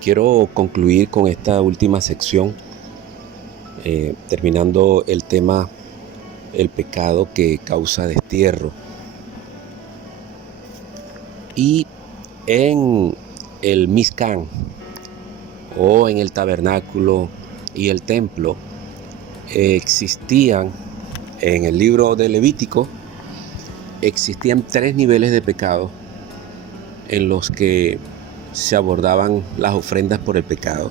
Quiero concluir con esta última sección, terminando el tema, el pecado que causa destierro. Y en el Mishkan, o en el tabernáculo y el templo, existían, en el libro de Levítico, existían 3 niveles de pecado en los que se abordaban las ofrendas por el pecado,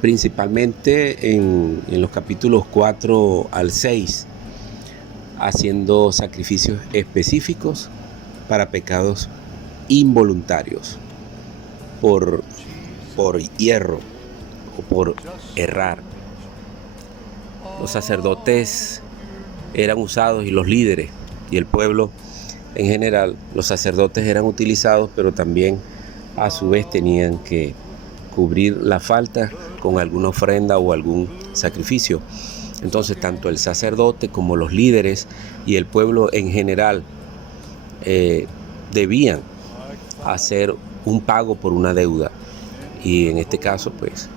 principalmente en los capítulos 4 al 6, haciendo sacrificios específicos para pecados involuntarios, por hierro o por errar. Los sacerdotes eran usados, y los líderes y el pueblo en general, los sacerdotes eran utilizados, pero también a su vez tenían que cubrir la falta con alguna ofrenda o algún sacrificio. Entonces tanto el sacerdote como los líderes y el pueblo en general debían hacer un pago por una deuda, y en este caso pues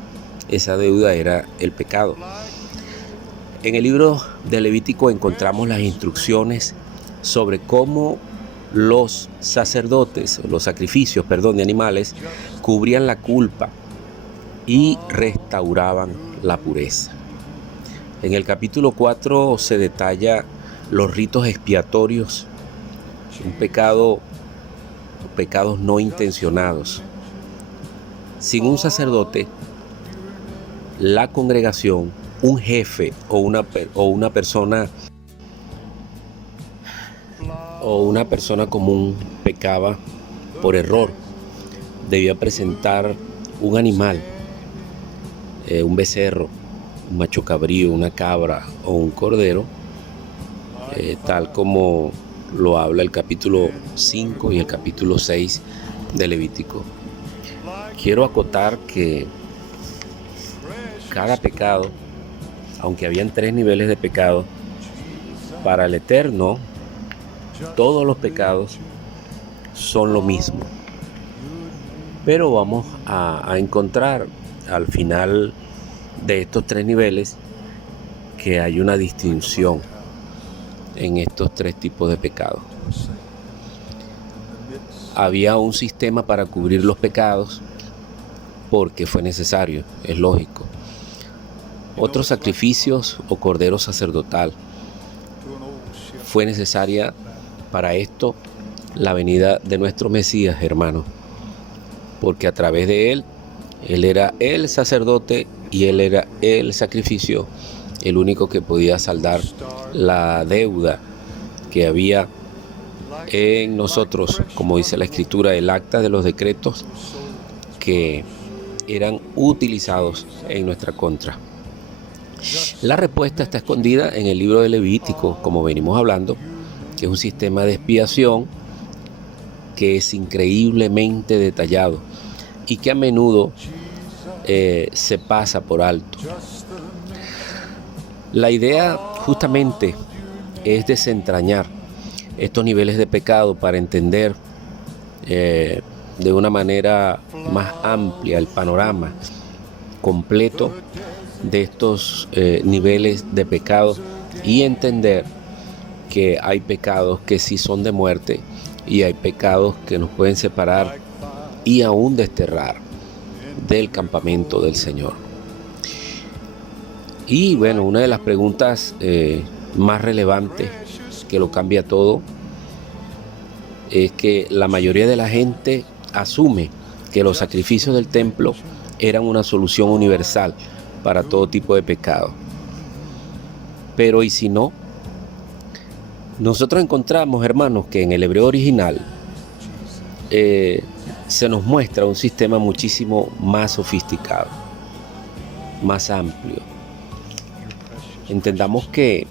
esa deuda era el pecado. En el libro de Levítico encontramos las instrucciones sobre cómo los sacerdotes, los sacrificios, de animales, cubrían la culpa y restauraban la pureza. En el capítulo 4 se detalla los ritos expiatorios, pecados no intencionados. Sin un sacerdote, la congregación, un jefe o una persona común pecaba por error, debía presentar un animal, un becerro, un macho cabrío, una cabra o un cordero, tal como lo habla el capítulo 5 y el capítulo 6 de Levítico. Quiero acotar que cada pecado, aunque habían 3 niveles de pecado, para el Eterno todos los pecados son lo mismo. Pero vamos a encontrar al final de estos 3 niveles que hay una distinción en estos 3 tipos de pecados. Había un sistema para cubrir los pecados porque fue necesario, es lógico. Otros sacrificios o cordero sacerdotal. Fue necesaria para esto la venida de nuestro Mesías, hermano, porque a través de él era el sacerdote y él era el sacrificio, el único que podía saldar la deuda que había en nosotros, como dice la Escritura, el acta de los decretos que eran utilizados en nuestra contra. La respuesta está escondida en el libro de Levítico, como venimos hablando, que es un sistema de expiación que es increíblemente detallado y que a menudo se pasa por alto. La idea justamente es desentrañar estos niveles de pecado para entender de una manera más amplia el panorama completo de estos niveles de pecado, y entender que hay pecados que sí son de muerte y hay pecados que nos pueden separar y aún desterrar del campamento del Señor. Y bueno, una de las preguntas más relevantes, que lo cambia todo, es que la mayoría de la gente asume que los sacrificios del templo eran una solución universal para todo tipo de pecado. Pero ¿y si no? Nosotros encontramos, hermanos, que en el hebreo original se nos muestra un sistema muchísimo más sofisticado, más amplio. Entendamos que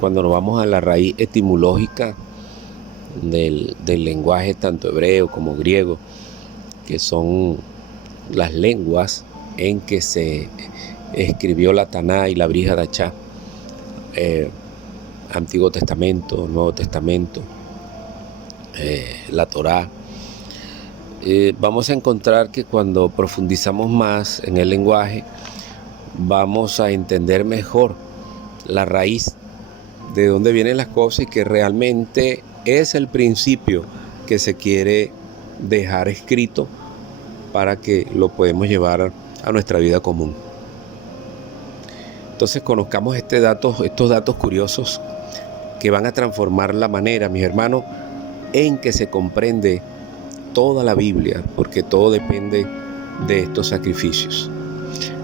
cuando nos vamos a la raíz etimológica del lenguaje, tanto hebreo como griego, que son las lenguas en que se escribió la Taná y la Brija Dachá, Antiguo Testamento, Nuevo Testamento, la Torá. vamos a encontrar que cuando profundizamos más en el lenguaje, vamos a entender mejor la raíz de dónde vienen las cosas y que realmente es el principio que se quiere dejar escrito para que lo podamos llevar a nuestra vida común. Entonces conozcamos estos datos curiosos que van a transformar la manera, mis hermanos, en que se comprende toda la Biblia, porque todo depende de estos sacrificios.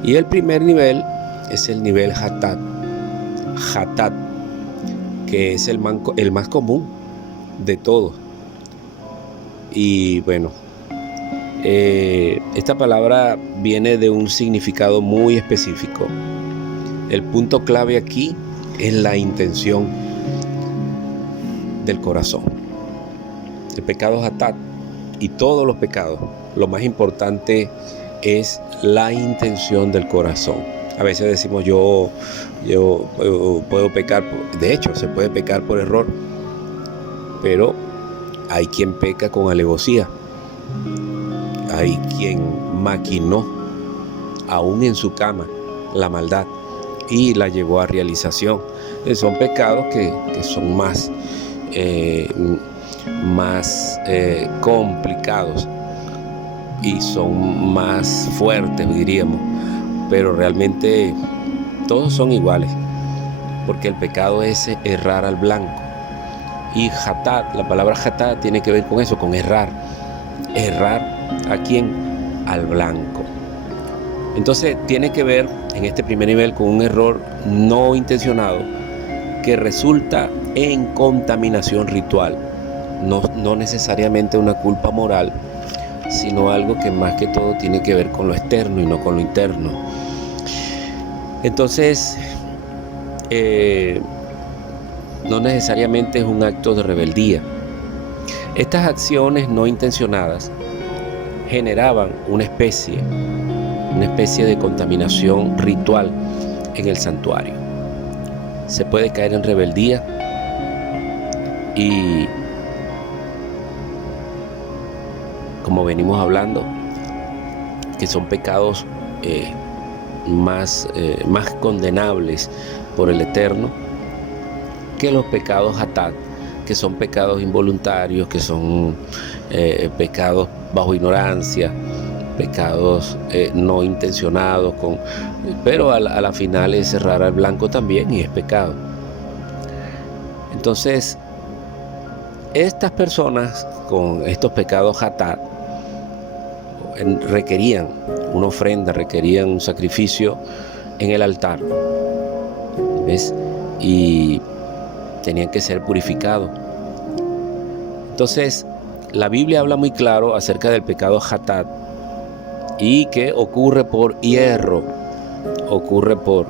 Y el primer nivel es el nivel Hatat, que es el más común de todos. Y bueno, esta palabra viene de un significado muy específico. El punto clave aquí es la intención del corazón. El pecado Hatat y todos los pecados, lo más importante es la intención del corazón. A veces decimos yo puedo pecar, de hecho se puede pecar por error, pero hay quien peca con alevosía, hay quien maquinó aún en su cama la maldad y la llevó a realización. Son pecados que son más complicados y son más fuertes, diríamos, pero realmente todos son iguales, porque el pecado es errar al blanco. Y Hatat, la palabra Hatat tiene que ver con eso, con errar. ¿Errar a quién? Al blanco. Entonces tiene que ver en este primer nivel con un error no intencionado que resulta en contaminación ritual. No necesariamente una culpa moral, sino algo que más que todo tiene que ver con lo externo y no con lo interno. Entonces, no necesariamente es un acto de rebeldía. Estas acciones no intencionadas generaban una especie de contaminación ritual en el santuario. Se puede caer en rebeldía y, como venimos hablando, que son pecados más condenables por el Eterno que los pecados Hatat, que son pecados involuntarios, que son pecados bajo ignorancia, pecados no intencionados, pero a la final es errar al blanco también y es pecado. Entonces, estas personas con estos pecados Hatat requerían una ofrenda, requerían un sacrificio en el altar, ¿ves? Y tenían que ser purificados. Entonces, la Biblia habla muy claro acerca del pecado Hatat y que ocurre por hierro, ocurre por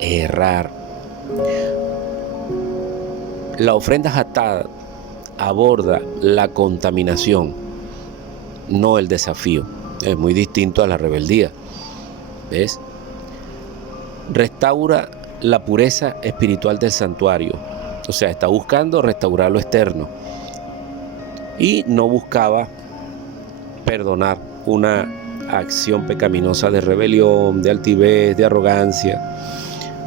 errar. La ofrenda Hatat aborda la contaminación, no el desafío. Es muy distinto a la rebeldía. ¿Ves? Restaura la pureza espiritual del santuario. O sea, está buscando restaurar lo externo. Y no buscaba perdonar una acción pecaminosa de rebelión, de altivez, de arrogancia,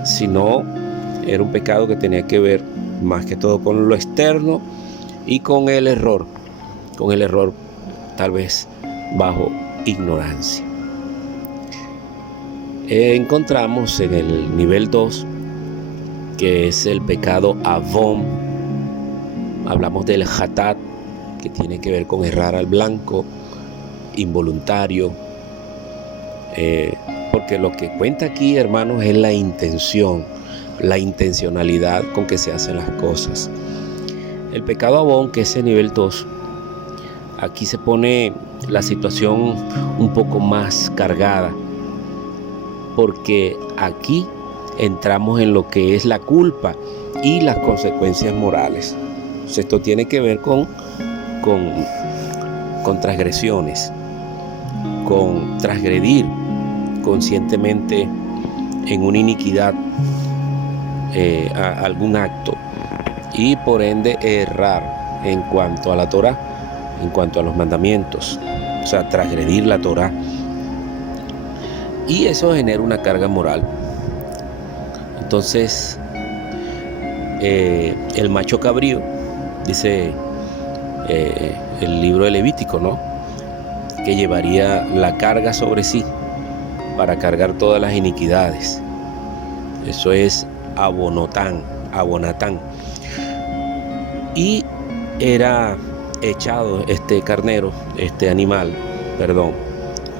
sino era un pecado que tenía que ver más que todo con lo externo y con el error tal vez bajo ignorancia. Encontramos en el nivel 2, que es el pecado Avon. Hablamos del Hatat, que tiene que ver con errar al blanco, involuntario, porque lo que cuenta aquí, hermanos, es la intención, la intencionalidad con que se hacen las cosas. El pecado Avon, que es el nivel 2, aquí se pone la situación un poco más cargada, porque aquí entramos en lo que es la culpa y las consecuencias morales. Entonces, esto tiene que ver con transgresiones, con transgredir conscientemente en una iniquidad a algún acto y por ende errar en cuanto a la Torá, en cuanto a los mandamientos. o sea, transgredir la Torá. Y eso genera una carga moral. Entonces, el macho cabrío, dice el libro de Levítico, ¿no?, que llevaría la carga sobre sí para cargar todas las iniquidades. Eso es Abonatán. Y era echado este carnero, este animal,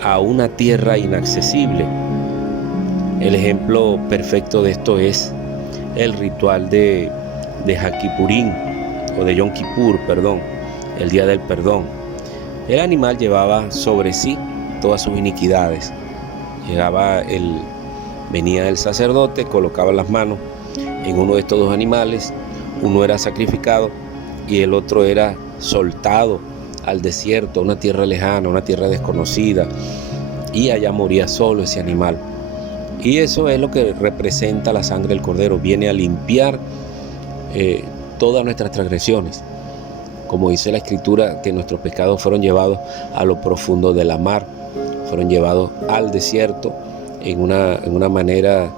a una tierra inaccesible. El ejemplo perfecto de esto es el ritual de Hakipurín, o de Yom Kippur, el día del perdón. El animal llevaba sobre sí todas sus iniquidades. Venía el sacerdote, colocaba las manos en uno de estos dos animales, uno era sacrificado y el otro era soltado al desierto, a una tierra lejana, una tierra desconocida, y allá moría solo ese animal. Y eso es lo que representa la sangre del Cordero, viene a limpiar todas nuestras transgresiones. Como dice la Escritura, que nuestros pecados fueron llevados a lo profundo de la mar, fueron llevados al desierto en una manera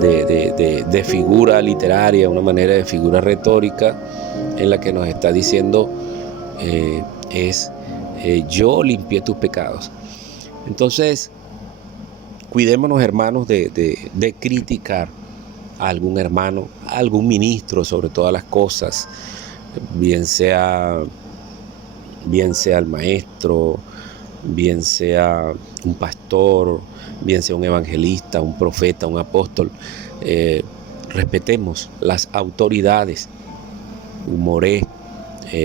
de figura literaria, una manera de figura retórica, en la que nos está diciendo yo limpié tus pecados. Entonces, cuidémonos, hermanos, de criticar a algún hermano, a algún ministro sobre todas las cosas, bien sea el maestro, bien sea un pastor, bien sea un evangelista, un profeta, un apóstol. Respetemos las autoridades, un moré,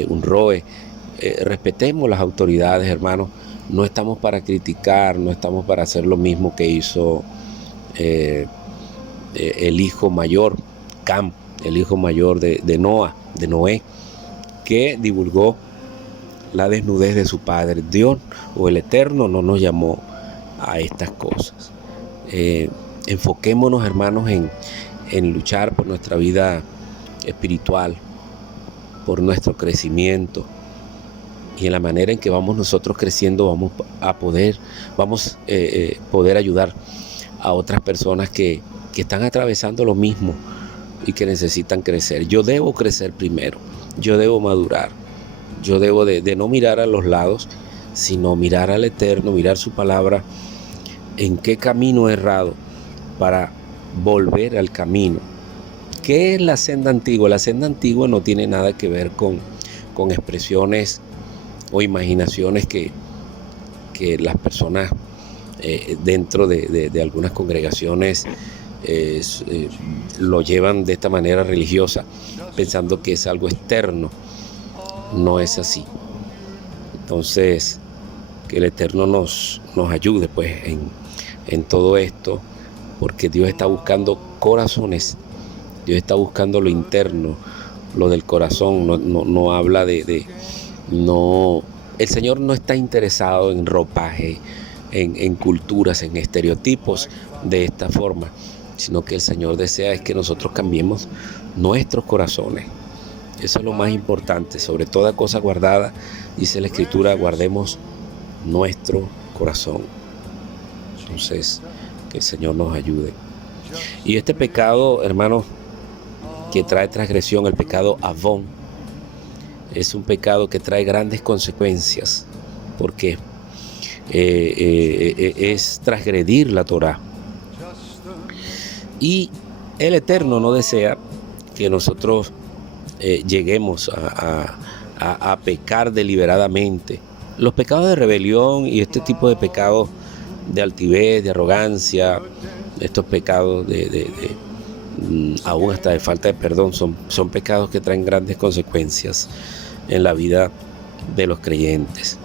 un roe. Respetemos las autoridades, hermanos. No estamos para criticar, no estamos para hacer lo mismo que hizo el hijo mayor, Cam, el hijo mayor de Noé, que divulgó la desnudez de su padre. Dios, o el Eterno, no nos llamó a estas cosas. Enfoquémonos, hermanos, en luchar por nuestra vida espiritual, por nuestro crecimiento, y en la manera en que vamos nosotros creciendo vamos a poder ayudar a otras personas que están atravesando lo mismo y que necesitan crecer. Yo debo crecer primero, yo debo madurar, yo debo de no mirar a los lados, sino mirar al Eterno, mirar su palabra, en qué camino he errado, para volver al camino. ¿Qué es la senda antigua? La senda antigua no tiene nada que ver con expresiones o imaginaciones que las personas dentro de algunas congregaciones lo llevan de esta manera religiosa, pensando que es algo externo. No es así. Entonces, que el Eterno nos ayude pues en todo esto, porque Dios está buscando corazones, Dios está buscando lo interno, lo del corazón. No habla no, el Señor no está interesado en ropaje, en culturas, en estereotipos de esta forma, sino que el Señor desea es que nosotros cambiemos nuestros corazones. Eso es lo más importante. Sobre toda cosa guardada, dice la Escritura, guardemos nuestro corazón. Entonces, que el Señor nos ayude. Y este pecado, hermanos, que trae transgresión, el pecado Avón, es un pecado que trae grandes consecuencias, porque es transgredir la Torá. Y el Eterno no desea que nosotros lleguemos a pecar deliberadamente. Los pecados de rebelión y este tipo de pecados de altivez, de arrogancia, estos pecados aún hasta de falta de perdón, son pecados que traen grandes consecuencias en la vida de los creyentes.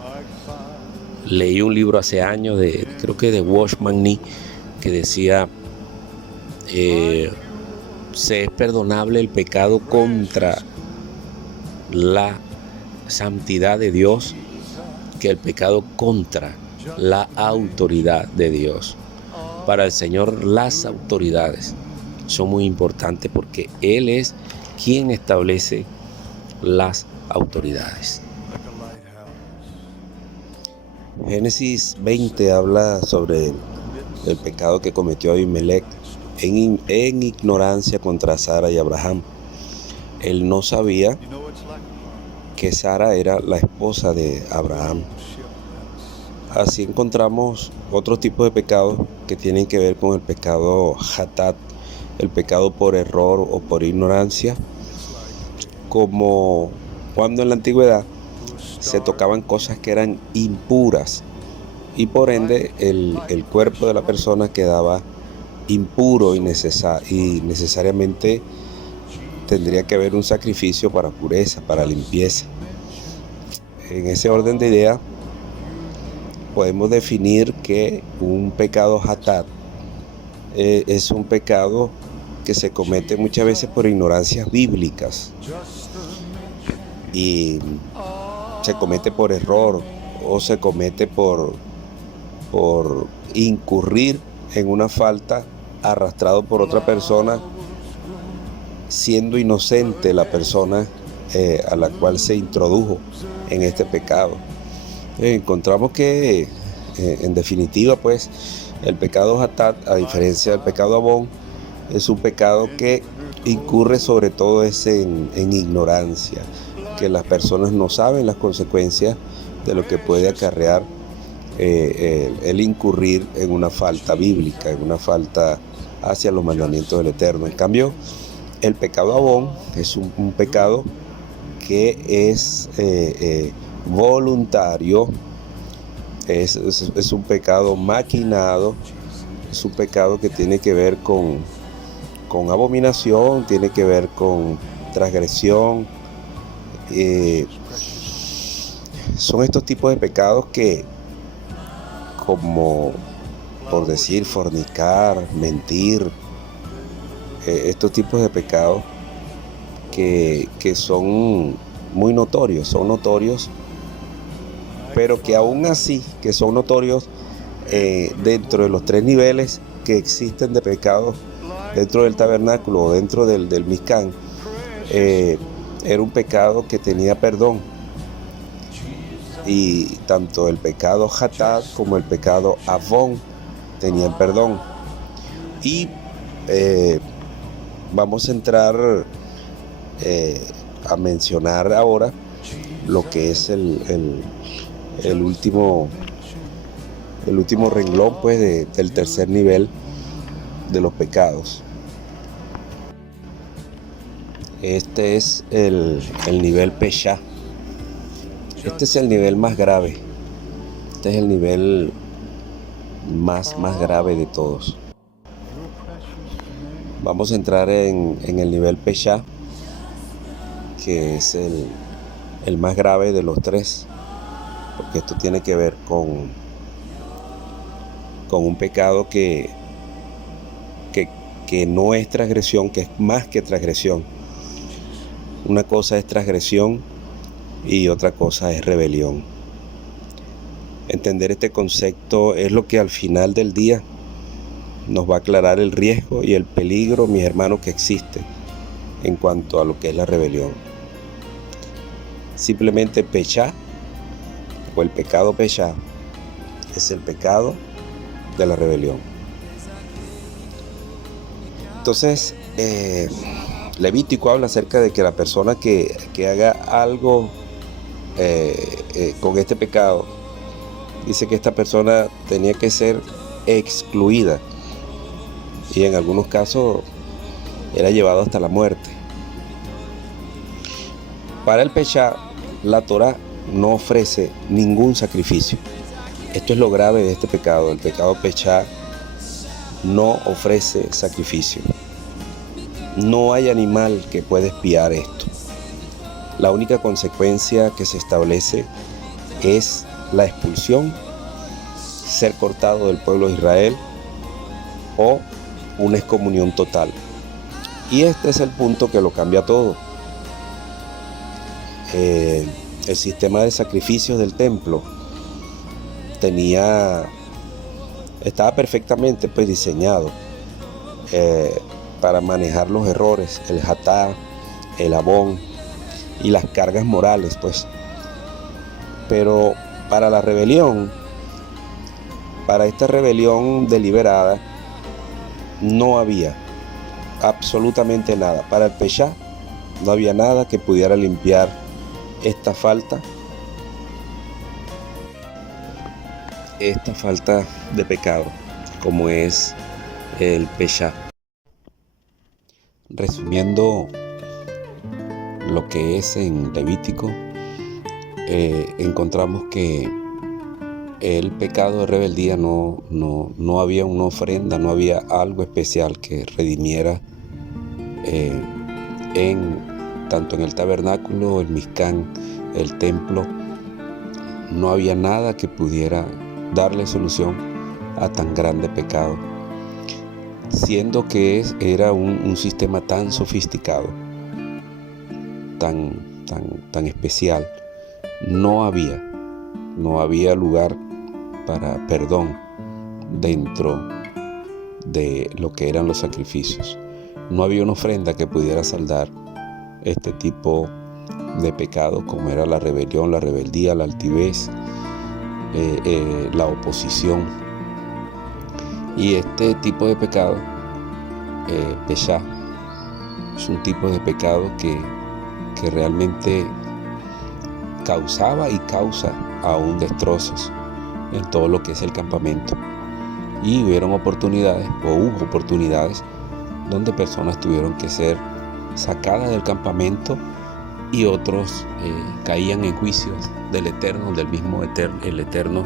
Leí un libro hace años, creo que de Watchman Nee, que decía, se es perdonable el pecado contra la santidad de Dios que el pecado contra la autoridad de Dios. Para el Señor, las autoridades son muy importantes porque Él es quien establece las autoridades. Génesis 20 habla sobre el pecado que cometió Abimelech en ignorancia contra Sara y Abraham. Él no sabía que Sara era la esposa de Abraham. Así encontramos otro tipo de pecados que tienen que ver con el pecado hatat, el pecado por error o por ignorancia, como cuando en la antigüedad se tocaban cosas que eran impuras y por ende el cuerpo de la persona quedaba impuro y necesariamente tendría que haber un sacrificio para pureza, para limpieza. En ese orden de ideas podemos definir que un pecado hatat es un pecado que se comete muchas veces por ignorancias bíblicas y se comete por error o se comete por incurrir en una falta arrastrado por otra persona, siendo inocente la persona a la cual se introdujo en este pecado. Encontramos que en definitiva pues el pecado hatat, a diferencia del pecado abón, es un pecado que incurre sobre todo en ignorancia, que las personas no saben las consecuencias de lo que puede acarrear el incurrir en una falta bíblica, en una falta hacia los mandamientos del Eterno. En cambio, el pecado abón es un pecado que es voluntario, es un pecado maquinado, es un pecado que tiene que ver con abominación, tiene que ver con transgresión. Son estos tipos de pecados que, como por decir fornicar, mentir, estos tipos de pecados que son muy notorios, pero que aún así, que son notorios dentro de los 3 niveles que existen de pecados dentro del tabernáculo o dentro del Mizcán, era un pecado que tenía perdón. Y tanto el pecado hatat como el pecado avón tenían perdón. Y vamos a entrar a mencionar ahora lo que es el último renglón pues del tercer nivel de los pecados. Este es el nivel Peshá. Este es el nivel más grave. Este es el nivel más grave de todos. Vamos a entrar en el nivel Peshá, que es el más grave de los 3, porque esto tiene que ver con un pecado que no es transgresión, que es más que transgresión. Una cosa es transgresión y otra cosa es rebelión. Entender este concepto es lo que al final del día nos va a aclarar el riesgo y el peligro, mis hermanos, que existe en cuanto a lo que es la rebelión. Simplemente Peshá, o el pecado Peshá, es el pecado de la rebelión. Entonces, Levítico habla acerca de que la persona que haga algo con este pecado, dice que esta persona tenía que ser excluida y en algunos casos era llevado hasta la muerte. Para el Peshá, la Torá no ofrece ningún sacrificio. Esto es lo grave de este pecado. El pecado Peshá no ofrece sacrificio. No hay animal que pueda expiar esto. La única consecuencia que se establece es la expulsión, ser cortado del pueblo de Israel o una excomunión total. Y este es el punto que lo cambia todo. El sistema de sacrificios del templo estaba perfectamente pues diseñado para manejar los errores, el hatá, el abón y las cargas morales pues. Pero para la rebelión Para esta rebelión deliberada no había absolutamente nada. Para el Peshá no había nada que pudiera limpiar esta falta de pecado, como es el Peshá. Resumiendo lo que es en Levítico, encontramos que el pecado de rebeldía no había una ofrenda, no había algo especial que redimiera tanto en el tabernáculo, el Mizcán, el templo. No había nada que pudiera darle solución a tan grande pecado, siendo que era un sistema tan sofisticado, tan especial. No había lugar para perdón dentro de lo que eran los sacrificios. No había una ofrenda que pudiera saldar este tipo de pecado, como era la rebelión, la rebeldía, la altivez, la oposición. Y este tipo de pecado, Peshá, es un tipo de pecado que realmente causaba y causa aún destrozos en todo lo que es el campamento. Y hubo oportunidades donde personas tuvieron que ser sacadas del campamento y otros caían en juicios del Eterno, del mismo Eterno. El Eterno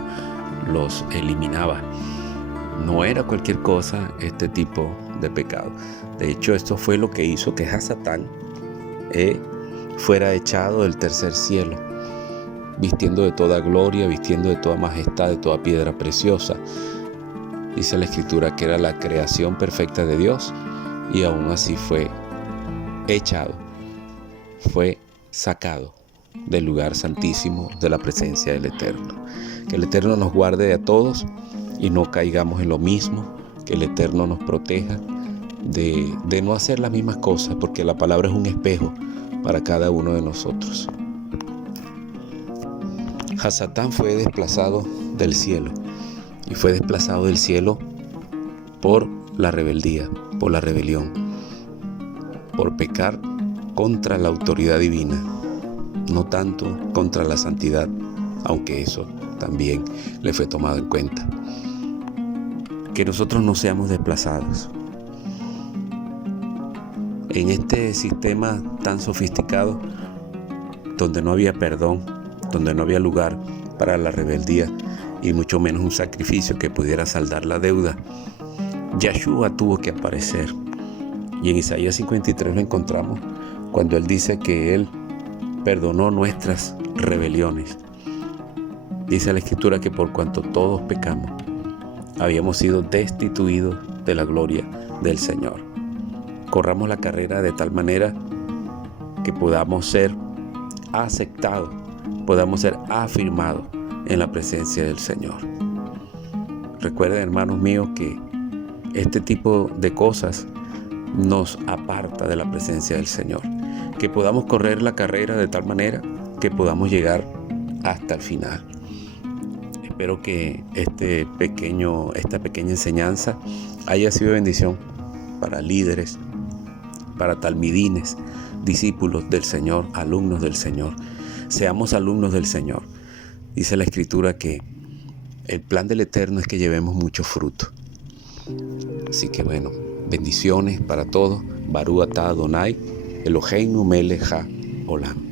los eliminaba. No era cualquier cosa este tipo de pecado. De hecho, esto fue lo que hizo que Hasatán fuera echado del tercer cielo, vistiendo de toda gloria, vistiendo de toda majestad, de toda piedra preciosa. Dice la Escritura que era la creación perfecta de Dios, y aún así fue echado, fue sacado del lugar santísimo, de la presencia del Eterno. Que el Eterno nos guarde a todos y no caigamos en lo mismo. Que el Eterno nos proteja de no hacer las mismas cosas, porque la palabra es un espejo para cada uno de nosotros. Hasatán fue desplazado del cielo, y fue desplazado del cielo por la rebeldía, por la rebelión, por pecar contra la autoridad divina, no tanto contra la santidad, aunque eso también le fue tomado en cuenta. Que nosotros no seamos desplazados en este sistema tan sofisticado, donde no había perdón, donde no había lugar para la rebeldía y mucho menos un sacrificio que pudiera saldar la deuda. Yahshua tuvo que aparecer, y en Isaías 53 lo encontramos cuando él dice que él perdonó nuestras rebeliones. Dice la Escritura que por cuanto todos pecamos, habíamos sido destituidos de la gloria del Señor. Corramos la carrera de tal manera que podamos ser aceptados, podamos ser afirmados en la presencia del Señor. Recuerden, hermanos míos, que este tipo de cosas nos aparta de la presencia del Señor. Que podamos correr la carrera de tal manera que podamos llegar hasta el final. Espero que esta pequeña enseñanza haya sido bendición para líderes, para talmidines, discípulos del Señor, alumnos del Señor. Seamos alumnos del Señor. Dice la Escritura que el plan del Eterno es que llevemos mucho fruto. Así que bueno, bendiciones para todos. Barú atah Adonai, Eloheinu melech haolam.